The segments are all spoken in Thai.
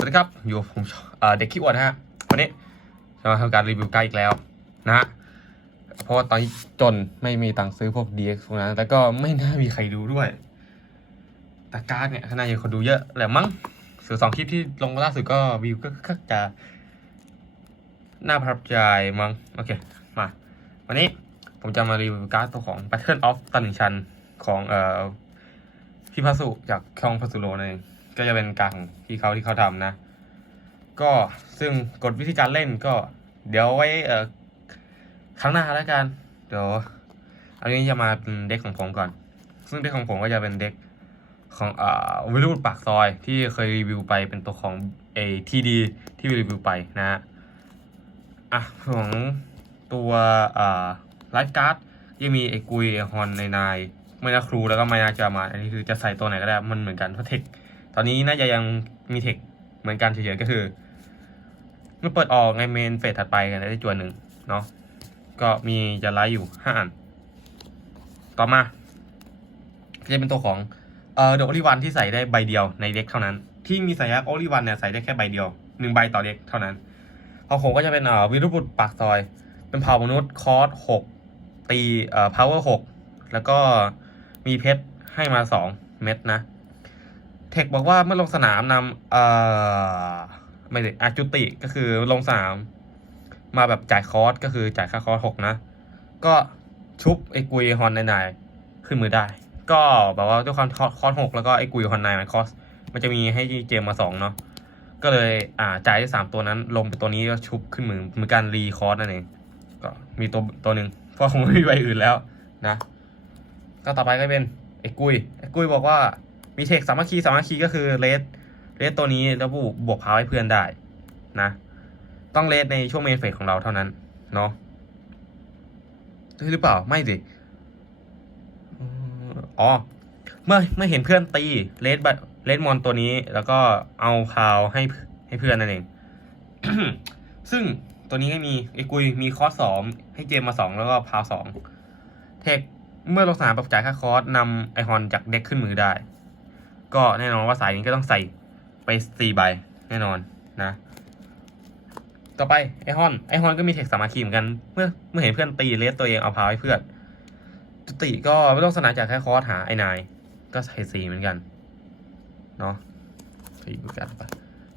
วัสดีครับ อยู่ผมเด็กขี้อวดนะฮะ วันนี้จะมาทำการรีวิวการ์ดอีกแล้วนะฮะ เพราะว่าตอนนี้จนไม่มีตังค์ซื้อพวก DX พวกนั้น แล้วก็ไม่น่ามีใครดูด้วย แต่การ์ดเนี่ยขน่าจะคนดูเยอะแหละมั้งสื่อสองคลิปที่ลงล่าสุดก็วิวก็ก็จะน่าประทับใจมั้ง โอเค มา วันนี้ผมจะมารีวิวการ์ดตัวของ Battle of ตันหนึ่งชันของเอ่อพี่พัสุจากช่องพัสุโรนั่นเอง ก็จะเป็นการของที่เขาที่เขาทำนะ ก็ซึ่งกฎวิธีการเล่นก็เดี๋ยวไว้เอ่อครั้งหน้าแล้วกัน เดี๋ยวอันนี้จะมาเป็นเด็กของผมก่อน ซึ่งเด็กของผมก็จะเป็นเด็กของอ่าวิลูดปากซอยที่เคยรีวิวไปเป็นตัวของเอทีดีที่รีวิวไปนะฮะอะของตัวอ่าไลฟ์การ์ดยังมีไอ้กุยไอ้ฮอนในนายไม่นาครูแล้วก็ไม่นาจามาอันนี้คือจะใส่ตัวไหนก็ได้มันเหมือนกันเพราะเทค ตอนนี้น่าจะยังมีเทคเหมือนกันเฉยๆก็คือเมื่อเปิดออกในเมนเฟสถัดไปกันได้จวนหนึ่งเนาะก็มีจะไลฟ์อยู่ห้าอัน ต่อมาจะเป็นตัวของเอ่อดอะโอลิวันที่ใส่ได้ใบเดียวในเด็กเท่านั้น ที่มีสัญลักษณ์โอลิวันเนี่ยใส่ได้แค่ใบเดียวหนึ่งใบต่อเด็กเท่านั้นพอผมก็จะเป็นเอ่อวิรุบุตรปากซอย เป็นเผ่ามนุษย์คอร์สหกตีเอ่อพาวเวอร์หกแล้วก็มีเพชรให้มาสองเม็ดนะ เทคบอกว่าเมื่อลงสนามนำเอ่อไม่ได้อาจุติก็คือลงสนาม มาแบบจ่ายคอร์สก็คือจ่ายค่าคอร์สหกนะ ก็ชุบไอ้กุยฮอนในายขึ้นมือได้ ก็แบบว่าด้วยความคอร์สหกแล้วก็ไอ้กุยฮอนในมันคอร์สมันจะมีให้เจมมาสองเนาะก็เลยอ่าจ่ายได้สามตัวนั้น ลงไปตัวนี้ก็ชุบขึ้นมือมือการรีคอร์สนั่นเองก็มีตัวตัวหนึ่งเพราะคงไม่มีใบอื่นแล้วนะ ก็ต่อไปก็เป็นไอ้กุยไอ้กุยบอกว่า มีเทคสามัคคีสามัคคีก็คือเลสเลสตัวนี้แล้วบวกบวกพาวให้เพื่อนได้นะ ต้องเลสในช่วงเมนเฟสของเราเท่านั้นเนาะใช่หรือเปล่าไม่สิอ๋อ เมื่อเมื่อเห็นเพื่อนตีเลสบัเลสมอนตัวนี้ แล้วก็เอาพาวให้ให้เพื่อนนั่นเอง ซึ่งตัวนี้ก็มีไอ้กุยมีคอร์สสองให้เจมมาสองแล้วก็พาวสองเทคเมื่อลงสนามปรับจ่ายค่าคอร์สนำไอฮอนจากเด็กขึ้นมือได้ ก็แน่นอนว่าสายนี้ก็ต้องใส่ไปสี่ใบแน่นอนนะ ต่อไปไอฮอนไอฮอนก็มีเทคสามัคคีเหมือนกัน เมื่อเมื่อเห็นเพื่อนตีเลสตัวเองเอาพาให้เพื่อนจุติก็ไม่ต้องสนาจากแค่คอร์สหาไอนายก็ใส่สีเหมือนกันเนาะสีเหมือนกัน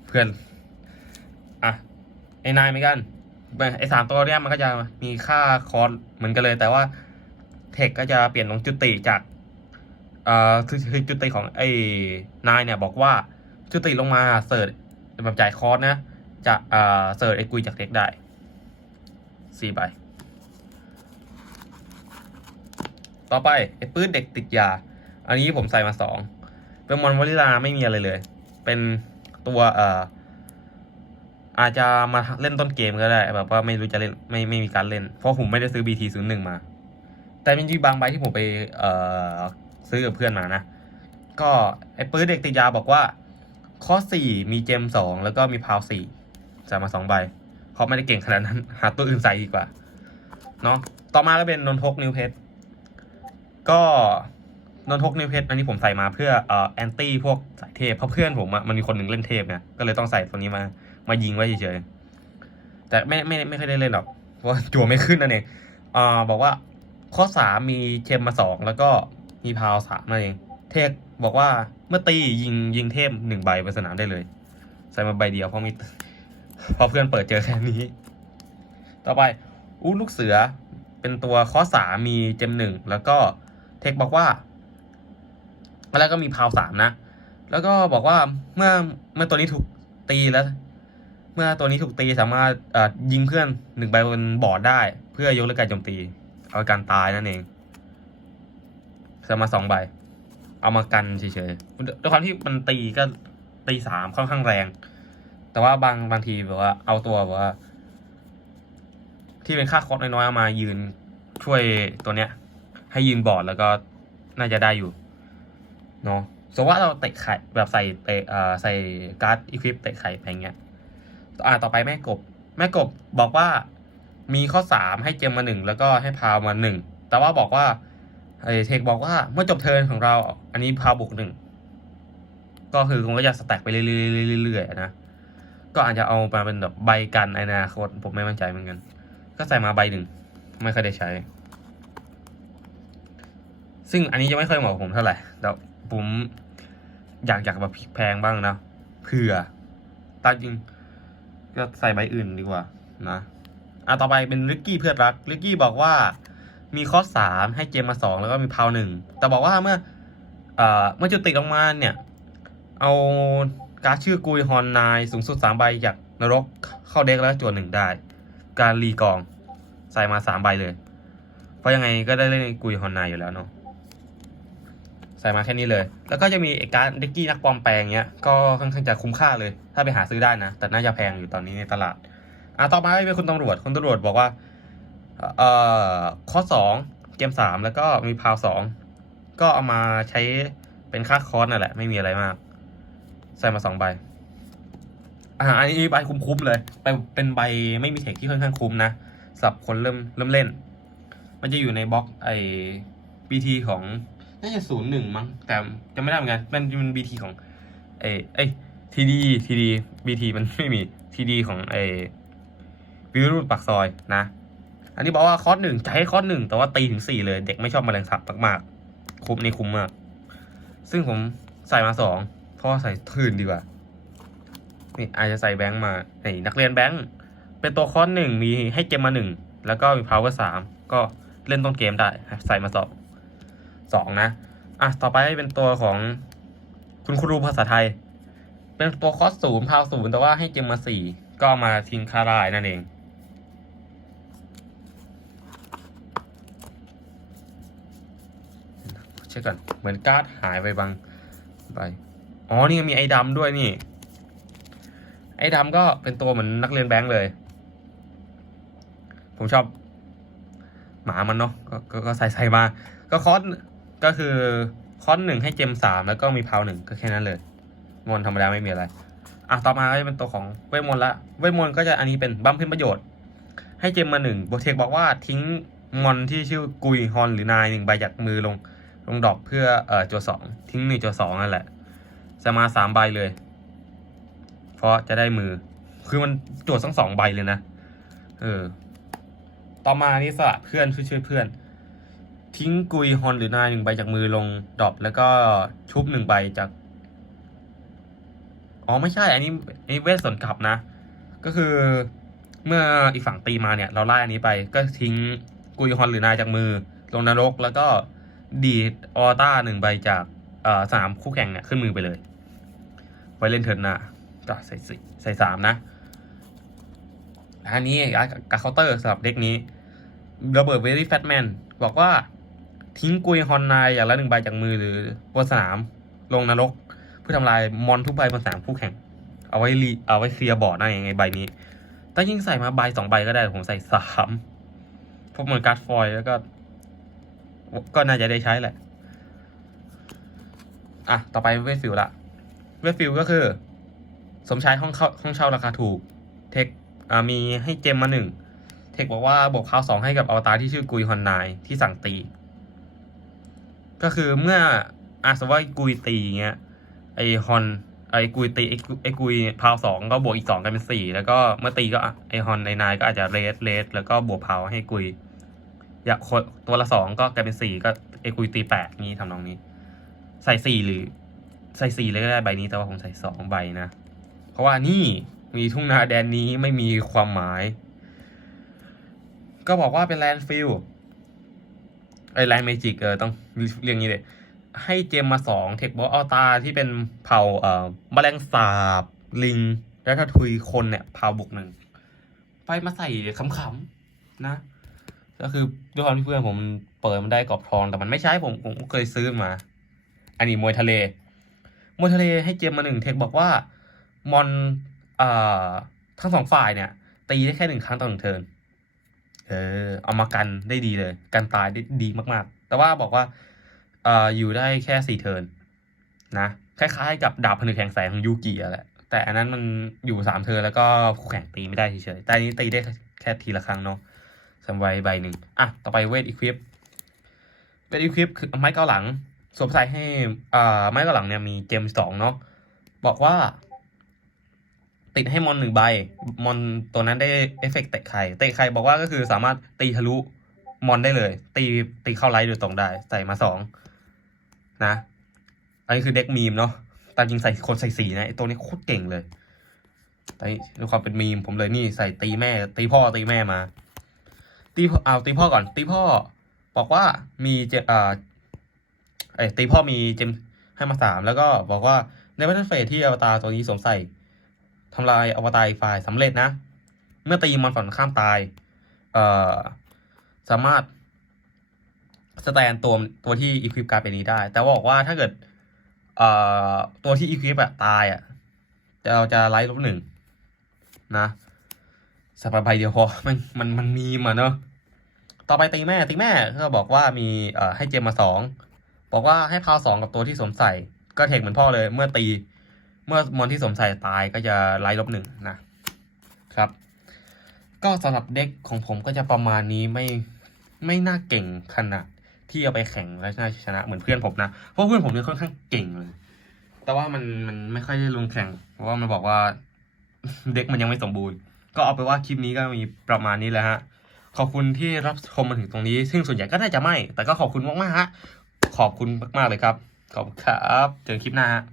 เพื่อนอะไอนายเหมือนกันไอสามตัวเนี้ยมันก็จะมีค่าคอร์สเหมือนกันเลย แต่ว่าเทคก็จะเปลี่ยนลงจุติจาก อ่อคือคือจุติของไอ้นายเนี่ยบอกว่าจุติลงมาเสิร์ชแบบจ่ายคอร์สนะ จะเอ่อเสิร์ชไอ้กุยจากเด็กได้สี่ใบต่อไปไอ้ปื้นเด็กติดยา อันนี้ผมใส่มาสองเป็นมอนวอลิลาไม่มีอะไรเลย เป็นตัวเอ่ออาจจะมาเล่นต้นเกมก็ได้ แบบว่าไม่รู้จะเล่นไม่ไม่มีการเล่น เพราะผมไม่ได้ซื้อ BT 0 1 มา แต่จริงๆบางใบที่ผมไปเอ่อ ซื้อกับเพื่อนมานะ ก็ไอ้ปื้นเด็กติดยาบอกว่า ข้อสี่มีเจมสองแล้วก็มีพาวสี่ใส่มาสองใบเขาะไม่ได้เก่งขนาดนั้น หาตัวอื่นใส่ดีกว่าเนาะต่อมาก็เป็นนนทกนิวเพชรก็นนทกนิวเพชรอันนี้ผมใส่มาเพื่อเอ่อแอนตี้พวกสายเทพเพราะเพื่อนผมอะมันมีคนหนึ่งเล่นเทพเนี่ยก็เลยต้องใส่ตัวนี้มามายิงไว้เฉยๆแต่ไม่ไม่ไม่เคยได้เล่นหรอกเพราะว่าจั่วไม่ขึ้นนั่นเองอ่าบอกว่าข้อสามมีเทมมาสองแล้วก็ มีพาวสามนั่นเองเทคบอกว่าเมื่อตียิงยิงเทมหนึ่งใบบนสนามได้เลย ใส่มาใบเดียวเพราะมีเพราะเพื่อนเปิดเจอแค่นี้ ต่อไปอู้ลูกเสือเป็นตัวข้อสามมีเจมหนึ่งแล้วก็เทคบอกว่า แล้วก็มีพาวสามนะ แล้วก็บอกว่าเมื่อเมื่อตัวนี้ถูกตีแล้ว เมื่อตัวนี้ถูกตีสามารถเอ่อยิงเพื่อนหนึ่งใบบนบอร์ดได้ เพื่อยกเลิกการโจมตี เอาการตายนั่นเอง ใส่มาสองใบ เอามากันเฉยๆด้วยความที่มันตีก็ตีสามค่อนข้างแรง แต่ว่าบางบางทีแบบว่า เอาตัวแบบว่า ที่เป็นค่าคอสน้อยๆเอามายืนช่วยตัวเนี้ย ให้ยืนบอร์ดแล้วก็น่าจะได้อยู่เนาะสมมติว่าเราเตะไข่แบบใส่เตะเอ่อใส่การ์ดอีควิปเตะไข่ไปอย่างเงี้ยอ่าต่อไปแม่กบ แม่กบบอกว่ามีข้อสามให้เจมมาหนึ่งแล้วก็ให้พาวมาหนึ่งแต่ว่าบอกว่า ไอเทคบอกว่าเมื่อจบเทิร์นของเรา อันนี้พาวบวกหนึ่งก็คือคงก็จะสแต็กไปเรื่อยๆๆๆนะ ก็อาจจะเอามาเป็นแบบใบกันในอนาคตผมไม่มั่นใจเหมือนกัน ก็ใส่มาใบหนึ่งไม่เคยได้ใช้ ซึ่งอันนี้จะไม่ค่อยเหมาะกับผมเท่าไหร่แต่ผมอยากอยากแบบพลิกแพงบ้างนะเผื่อตามจริงก็ใส่ใบอื่นดีกว่านะอะต่อไปเป็นริกกี้เพื่อนรักริกกี้บอกว่า มีข้อสามให้เจมมาสองแล้วก็มีพาวหนึ่งแต่บอกว่าเมื่อเอ่อเมื่อจุติดลงมาเนี่ย เอาการดชื่อกุยฮอนนายสูงสุดสามใบจากนรกเข้าเด็กแล้วจวนหนึ่งได้ การรีกองใส่มาสามใบเลย เพราะยังไงก็ได้เล่นกุยฮอนนายอยู่แล้วเนาะใส่มาแค่นี้เลย แล้วก็จะมีเอกการดเด็กกี้นักปลอมแปลงเนี้ยก็ค่อนข้างจะคุ้มค่าเลย ถ้าไปหาซื้อได้นะ แต่น่าจะแพงอยู่ตอนนี้ในตลาดอะต่อมาเป็นคุณตำรวจคุณตำรวจบอกว่า เอ่อข้อสองเกมสามแล้วก็มีพาวสองก็เอามาใช้เป็นค่าคอร์สนั่นแหละ ไม่มีอะไรมาก ใส่มาสองใบอ่าอันนี้ใบคุ้มๆเลยไปเป็นใบไม่มีเทคที่ค่อนข้างคุ้มนะสำหรับคนเริ่มเริ่มเล่น มันจะอยู่ในบล็อกไอ้บีทีของน่าจะศูนย์หนึ่งมั้งแต่จะไม่ได้เหมือนกันมันเป็นบีทีของเอเอ้ทีดีทีดีบีทีมันไม่มีทีดีของไอ้วิรุ่นปากซอยนะ อันนี้บอกว่าคอร์สหนึ่งจะให้คอร์สหนึ่งแต่ว่าตีถึงสี่เลย เด็กไม่ชอบแมลงสาบมากๆคุ้มนี่คุ้มมาก ซึ่งผมใส่มาสองเพราะใส่ทืนดีกว่า นี่อาจจะใส่แบงค์มานี่นักเรียนแบงค์เป็นตัวคอร์สหนึ่งมีให้เกมมาหนึ่งแล้วก็มีพาวเวอร์สามก็เล่นต้นเกมได้ใส่มาสองสองนะอะต่อไปเป็นตัวของคุณครูภาษาไทย เป็นตัวคอร์สศูนย์พาวศูนย์แต่ว่าให้เกมมาสี่ก็มาทิ้งคารายนั่นเอง เช็คก่อนเหมือนการ์ดหายไปบางใบอ๋อนี่มีไอ้ดำด้วยนี่ ไอ้ดำก็เป็นตัวเหมือนนักเรียนแบงค์เลย ผมชอบ หมามันเนาะก็ก็ใส่ใส่มา ก็คอสก็คือคอสหนึ่งให้เจมสามแล้วก็มีพาวหนึ่งก็แค่นั้นเลยมอนธรรมดาไม่มีอะไรอะต่อมาก็จะเป็นตัวของเวทมนต์ละเวทมนต์ก็จะอันนี้เป็นบัมขึ้นประโยชน์ ให้เจมมาหนึ่งโบเทคบอกว่าทิ้งมอนที่ชื่อกุยฮอนหรือนายหนึ่งใบจากมือลง ลงดอกเพื่อเอ่อจัวสองทิ้งหนึ่งจัวสองนั่นแหละจะมาสามใบเลย เพราะจะได้มือ คือมันโจทย์ทั้งสองใบเลยนะ เออ ต่อมานี่สละเพื่อนช่วยช่วยเพื่อน ทิ้งกุยฮอนหรือนายหนึ่งใบจากมือลงดอปแล้วก็ชุบหนึ่งใบจาก อ๋อไม่ใช่ อันนี้อันนี้เวทสวนกลับนะ ก็คือเมื่ออีกฝั่งตีมาเนี่ย เราไล่อันนี้ไป ก็ทิ้งกุยฮอนหรือนายจากมือ ลงนรกแล้วก็ ดีดออต้าหนึ่งใบจากอ่อสนามคู่แข่งเนี่ยขึ้นมือไปเลย ไว้เล่นเทิร์นหน้าก็ใส่สใส่สามนะอันนี้กับเคาน์เตอร์สำหรับเด็กนี้ระเบิดเวรี่แฟตแมนบอกว่าทิ้งกุยฮอนนายอย่างละหนึ่งใบจากมือหรือบนสนามลงนรก เพื่อทำลายมอนทุกใบบนสนามคู่แข่ง เอาไว้รีเอาไว้เคลียร์บอร์ดได้ยังไงใบนี้ ถ้ายิ่งใส่มาใบสองใบก็ได้ผมใส่สามเพราะมันการ์ดฟอยแล้วก็ ก็น่าจะได้ใช้แหละ อะ ต่อไปเวทฟิลละ เวทฟิลก็คือ สมชายห้องเข้าห้องเช่าราคาถูก เทคมีให้เจมมาหนึ่ง เทคบอกว่าบวกพาวสองให้กับอวตารที่ชื่อกุยฮอนนายที่สั่งตี ก็คือเมื่ออาสว่ากุยตีอย่างเงี้ย ไอฮอนไอกุยตีไอกุไอกุยพาวสองก็บวกอีกสองกลายเป็นสี่แล้วก็เมื่อตีก็ไอฮอนไอนายก็อาจจะเรสเรสแล้วก็บวกพาวให้กุย อยากคนตัวละสองก็กลายเป็นสี่ก็ไอกุยตีแปดนี้ทำนองนี้ ใส่สี่หรือ ใส่สี่เลยก็ได้ใบนี้แต่ว่าผมใส่สองใบนะ เพราะว่านี่มีทุ่งนาแดนนี้ไม่มีความหมาย ก็บอกว่าเป็นแลนด์ฟิลไอแลนด์เมจิกเออต้องเรียกงี้เลยให้เจมมาสองเทคบอลอัลตาที่เป็นเผ่าเอ่อแมลงสาบ ลิง แล้วถ้าทุยคนเนี่ยเผ่าบุกหนึ่งไปมาใส่ขำๆนะ ก็คือด้วยความที่เพื่อนผมเปิดมันได้กรอบทอง แต่มันไม่ใช่ผมผมเคยซื้อมา อันนี้มวยทะเล มวยทะเลให้เจมมาหนึ่งเทคบอกว่ามอนเอ่อทั้งสองฝ่ายเนี่ย ตีได้แค่หนึ่งครั้งต่อหนึ่งเทิร์นเออเอามากันได้ดีเลย กันตายได้ดีมากๆ แต่ว่าบอกว่าเอ่ออยู่ได้แค่สี่เทิร์นนะคล้ายๆ กับดาบพนึกแข่งแสงของยูกิอะแหละแต่อันนั้นมันอยู่สามเทิร์นแล้วก็คู่แข่งตีไม่ได้เฉยๆแต่อันนี้ตีได้แค่ทีละครั้งเนาะ สำไว้ใบหนึ่งอะ ต่อไปเวทอีควิปเวทอีควิปคือไม้เกาหลังสวมใส่ให้อ่าไม้เกาหลังเนี่ยมีเจมสองเนาะบอกว่า ติดให้มอนหนึ่งใบ มอนตัวนั้นได้เอฟเฟกต์เตะไข่เตะไข่บอกว่าก็คือสามารถตีทะลุมอนได้เลย ตีตีเข้าไลท์โดยตรงได้ ใส่มาสองนะ อันนี้คือเด็กมีมเนาะตามจริงใส่คนใส่สีนะไอตัวนี้โคตรเก่งเลยแต่ด้วยความเป็นมีมผมเลยนี่ใส่ตีแม่ ตีพ่อตีแม่มา ตีพ่อเอาตีพ่อก่อนตีพ่อ บอกว่ามีเจอ่าเอ้ตีพ่อมีเจมให้มาสามแล้วก็บอกว่าในบัตเทอร์เฟสที่อวตารตัวนี้สวมใส่ทำลายอวตารฝ่ายสำเร็จนะ เมื่อตีมอนฝั่งข้ามตายเอ่อสามารถสแตนตัวตัวที่อีควิปการเป็นนี้ได้ แต่ว่าบอกว่าถ้าเกิดเอ่อตัวที่อีควิปอะตายอะเราจะไลท์ลบหนึ่งนะ สัปดาห์ใบเดียวพอมันมันมันมีมาเนอะต่อไปตีแม่ตีแม่ก็บอกว่ามีเอ่อให้เจมมาสองบอกว่าให้พาวสองกับตัวที่สวมใส่ ก็เทคเหมือนพ่อเลย เมื่อตี เมื่อมอนที่สวมใส่ตายก็จะไล่ลบหนึ่งนะครับ ก็สำหรับเด็กของผมก็จะประมาณนี้ไม่ไม่น่าเก่งขนาดที่เอาไปแข่งแล้วน่าจะชนะเหมือนเพื่อนผมนะเพราะเพื่อนผมเนี่ยค่อนข้างเก่งเลย แต่ว่ามันมันไม่ค่อยได้ลงแข่ง เพราะว่ามันบอกว่าเด็กมันยังไม่สมบูรณ์ ก็เอาไปว่าคลิปนี้ก็มีประมาณนี้แหละฮะ ขอบคุณที่รับชมมาถึงตรงนี้ ซึ่งส่วนใหญ่ก็น่าจะไม่ แต่ก็ขอบคุณมากๆฮะ ขอบคุณมากๆเลยครับ ขอบคุณครับ เจอกันคลิปหน้าฮะ